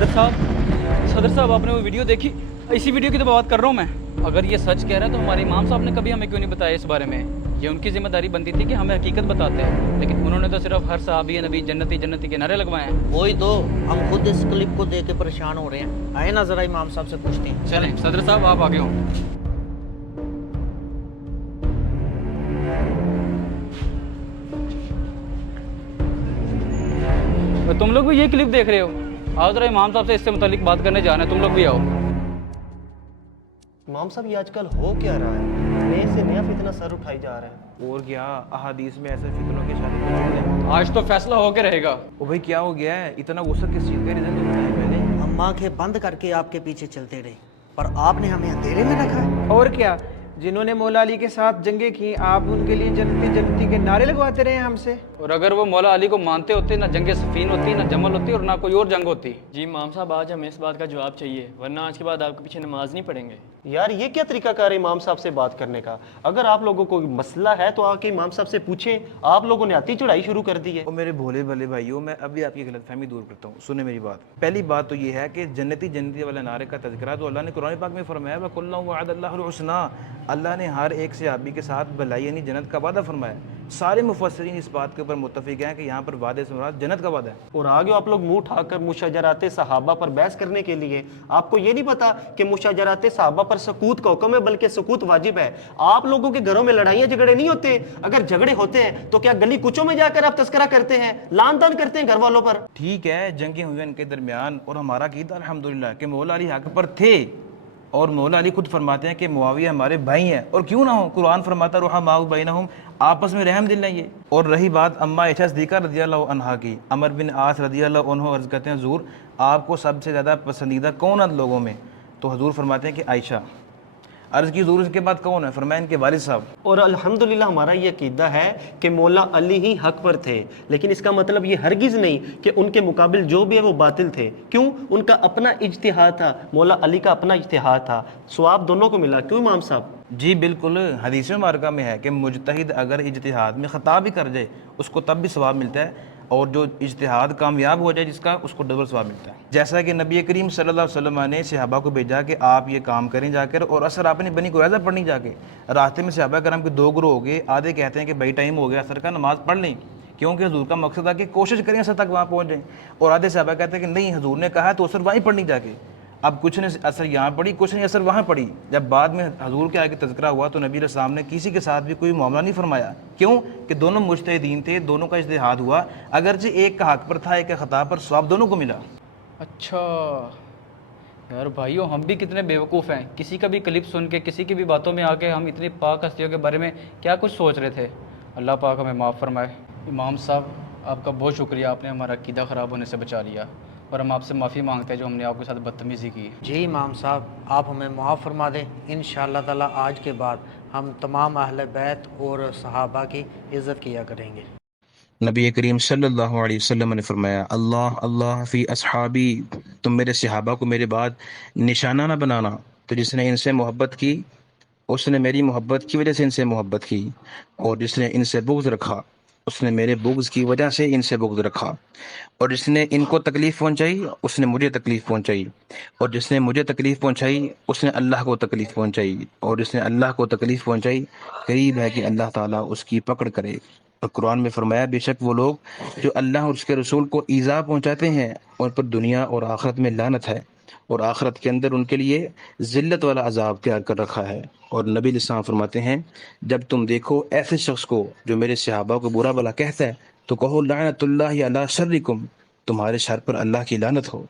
सदर साहब आपने वो वीडियो देखी? इसी वीडियो की तो बात कर रहा हूँ मैं। अगर ये सच कह रहा है तो हमारे इमाम साहब ने कभी हमें क्यों नहीं बताया इस बारे में? ये उनकी जिम्मेदारी बनती थी कि हमें हकीकत बताते हैं, लेकिन उन्होंने तो सिर्फ हर सहाबी नबी जन्नती जन्नती के नारे लगवाए हैं। वही तो, हम खुद इस क्लिप को देख के परेशान हो रहे हैं। आए ना जरा इमाम साहब से पूछते हैं। चलें सदर साहब, आप आगे हों। तो तुम लोग भी ये क्लिप देख रहे हो? आओ जरा इमाम साहब से इससे मुतालिक बात करने जाना है, तुम लोग भी आओ। इमाम साहब ये आजकल हो क्या रहा है? नए से नया फितना सर उठाई जा रहा है। और क्या अहादीस में ऐसे फितनों के शादी कुछ हो गया? आज तो फैसला होके रहेगा। ओ भाई क्या हो गया है? इतना गुस्सा किस चीज़ का? रीज़न तो बताएं पहले। हम आंखें बंद करके आपके पीछे चलते रहे, पर आपने हमें अंधेरे में रखा है। और क्या, जिन्होंने मौला अली के साथ जंगें की, आप उनके लिए जन्नती जन्नती के नारे लगवाते रहे हमसे। और अगर वो मौला अली को मानते होते, ना जंग सफीन होती, ना जमल होती, और ना कोई और जंग होती। जी इमाम साहब, आज हमें इस बात का जवाब चाहिए, वरना आज के बाद आपके पीछे नमाज नहीं पढ़ेंगे। यार ये क्या तरीकाकार है इमाम साहब से बात करने का? अगर आप लोगों को मसला है तो आके इमाम साहब से पूछें। आप लोगों ने आती चढ़ाई शुरू कर दी है। और मेरे भोले भले भाइयों, मैं अभी आपकी गलतफहमी दूर करता हूँ। सुने मेरी बात। पहली बात तो ये है कि जन्नती जन्नती वाले नारे का तज़किरा तो अल्लाह ने कुरान पाक में फरमाया, वकुल्लु वअदल्लाहुल हुस्ना। अल्लाह ने हर एक सहाबी के साथ भलाई यानी जन्नत का वादा फरमाया। सारे मुफस्सिरीन इस बात के ऊपर मुत्तफिक हैं कि यहाँ पर वादे से मुराद जन्नत का वादा है। और आगे आप लोग मुंह उठाकर मुशाजराते सहाबा पर बहस करने के लिए। आपको ये नहीं पता कि मुशाजराते सहाबा पर सकूत का हुक्म है, बल्कि सकूत वाजिब है। आप लोगों के घरों में लड़ाइयाँ झगड़े नहीं होते। अगर झगड़े होते हैं तो क्या गली कुचों में जाकर आप तस्करा करते हैं, लान तान करते हैं घर वालों पर? ठीक है, जंगें हुई इनके दरमियान, और हमारा कीदा अल्हम्दुलिल्लाह कि मौला अली हक पर थे। और मौला अली खुद फरमाते हैं कि मुआविया हमारे भाई हैं, और क्यों ना हो, कुरान फरमाता रुहमाउ बैनहुम, आपस में रहम दिल नहीं है। और रही बात अम्मा आयशा सिद्दीक़ा रज़ियल्लाहु अन्हा की, अमर बिन आस रज़ियल्लाहु अन्हु अर्ज़ करते हैं, हुज़ूर आपको सबसे ज़्यादा पसंदीदा कौन है लोगों में? तो हुज़ूर फरमाते हैं कि आयशा। अर्ज़ की हुज़ूर इसके बाद कौन है? फरमाया इनके वालिद साहब। और अल्हम्दुलिल्लाह हमारा ये अकीदा है कि मौला अली ही हक पर थे, लेकिन इसका मतलब ये हरगिज़ नहीं कि उनके मुकाबिल जो भी है वो बातिल थे। क्यों? उनका अपना इज्तिहाद था, मौला अली का अपना इज्तिहाद था। सवाब दोनों को मिला। क्यों इमाम साहब? जी बिल्कुल, हदीस मुबारका में है कि मुजतहिद अगर इज्तिहाद में ख़ता भी कर जाए उसको तब भी सवाब मिलता है, और जो इज्तिहाद कामयाब हो जाए जिसका, उसको डबल सवाब मिलता है। जैसा कि नबी करीम सल्लल्लाहु अलैहि वसल्लम ने सहाबा को भेजा कि आप ये काम करें जाकर, और असर आपने बनी कुरैज़ा पढ़नी जाके। रास्ते में सहाबा करम के दो ग्रोह हो गए। आधे कहते हैं कि भाई टाइम हो गया असर का, नमाज़ पढ़ लें, क्योंकि हजूर का मकसद था कि कोशिश करें असर तक वहाँ पहुँच जाएँ। और आधे सहाबा कहते हैं कि नहीं, हजूर ने कहा तो असर वहीं पढ़नी जाके। अब कुछ ने असर यहाँ पढ़ी, कुछ ने असर वहाँ पढ़ी। जब बाद में हजूर के आगे तज़किरा हुआ तो नबी अलैहिस्सलाम ने किसी के साथ भी कोई मामला नहीं फरमाया। क्यों? कि दोनों मुज्तहिदीन थे, दोनों का इज्तिहाद हुआ, अगरचे एक का हक पर था, एक का ख़ता पर, सवाब दोनों को मिला। अच्छा यार भाइयों, हम भी कितने बेवकूफ़ हैं। किसी का भी क्लिप सुन के, किसी की भी बातों में आके हम इतनी पाक हस्तियों के बारे में क्या कुछ सोच रहे थे। अल्लाह पाक हमें माफ़ फरमाए। इमाम साहब आपका बहुत शुक्रिया, आपने हमारा अकीदा ख़राब होने से बचा लिया, और हम आपसे माफ़ी मांगते हैं जो हमने आपके साथ बदतमीज़ी की। जी इमाम साहब, आप हमें माफ़ फरमा दें। इंशाअल्लाह ताला आज के बाद हम तमाम अहले बैत और सहाबा की इज़्ज़त किया करेंगे। नबी करीम सल्लल्लाहु अलैहि वसल्लम ने फरमाया, अल्लाह अल्लाह फ़ी अस्हाबी, तुम मेरे सहाबा को मेरे बाद निशाना ना बनाना। तो जिसने इनसे मोहब्बत की उसने मेरी मोहब्बत की वजह से इनसे मोहब्बत की, और जिसने इनसे बुग़्ज़ रखा उसने मेरे बुग़्ज़ की वजह से इनसे बुग़्ज़ रखा, और जिसने इनको तकलीफ़ पहुंचाई उसने मुझे तकलीफ़ पहुंचाई, और जिसने मुझे तकलीफ़ पहुंचाई उसने अल्लाह को तकलीफ़ पहुंचाई, और जिसने अल्लाह को तकलीफ़ पहुंचाई करीब है कि अल्लाह ताला उसकी पकड़ करे। और कुरान में फरमाया, बेशक वो लोग जो अल्लाह और उसके रसूल को ईज़ा पहुंचाते हैं उन पर दुनिया और आखिरत में लानत है, और आखिरत के अंदर उनके लिए ज़िल्लत वाला अज़ाब तैयार कर रखा है। और नबी अलैहिस्सलाम फरमाते हैं, जब तुम देखो ऐसे शख्स को जो मेरे सहाबा को बुरा भला कहता है तो कहो लानतुल्लाहि अला शर्रिकुम, तुम्हारे शर पर अल्लाह की लानत हो।